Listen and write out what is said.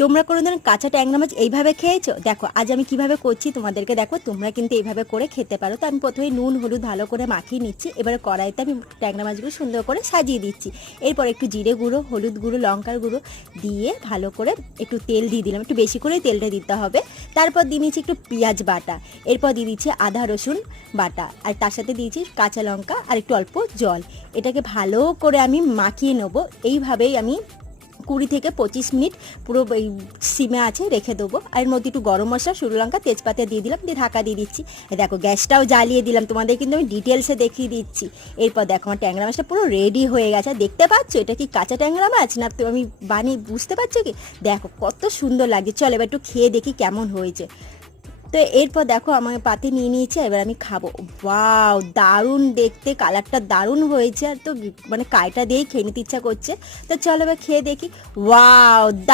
তোমরা কোনোদিন কাঁচা ট্যাংরা মাছ এইভাবে খেয়েছো? দেখো আজ আমি কিভাবে করছি তোমাদেরকে দেখো, তোমরা কিন্তু এইভাবে করে খেতে পারো। তো আমি প্রথমে নুন হলুদ ভালো করে মাখিয়ে নিচ্ছি। এবারে কড়াইতে আমি ট্যাংরা মাছগুলো সুন্দর করে সাজিয়ে দিচ্ছি। এরপর একটু জিরে গুঁড়ো, হলুদ গুঁড়ো, লঙ্কার গুঁড়ো দিয়ে ভালো করে একটু তেল দিয়ে দিলাম, একটু বেশি করে তেলটা দিতে হবে। তারপর দিয়ে নিচ্ছি একটু পেঁয়াজ বাটা, এরপর দিয়ে দিচ্ছি আদা রসুন বাটা, আর তার সাথে দিয়েছি কাঁচা লঙ্কা আর একটু অল্প জল। এটাকে ভালো করে আমি মাখিয়ে নেবো। এইভাবেই আমি 20 থেকে 25 মিনিট পুরো এই সিমে আছে রেখে দেবো। আর এর মধ্যে একটু গরম মশলা, শুকনো লঙ্কা, তেজপাতা দিয়ে দিলাম, দিয়ে ঢাকা দিয়ে দিচ্ছি। দেখো গ্যাসটাও জ্বালিয়ে দিলাম, তোমাদের কিন্তু আমি ডিটেলসে দেখিয়ে দিচ্ছি। এরপর দেখো আমার ট্যাংরা মাছটা পুরো রেডি হয়ে গেছে। দেখতে পাচ্ছ এটা কি কাঁচা ট্যাংরা মাছ না তো আমি বানিয়ে, বুঝতে পারছো কি? দেখো কত সুন্দর লাগছে। চলো এবার একটু খেয়ে দেখি কেমন হয়েছে। তো এরপর দেখো আমার পাতে নিয়ে নিয়েছে, এবার আমি খাবো। ওয়াও, দারুণ দেখতে, কালারটা দারুণ হয়েছে। আর তো মানে কাইটা দিয়েই খেয়ে নিতে ইচ্ছা করছে। তো চলো এবার খেয়ে দেখি। ওয়াও।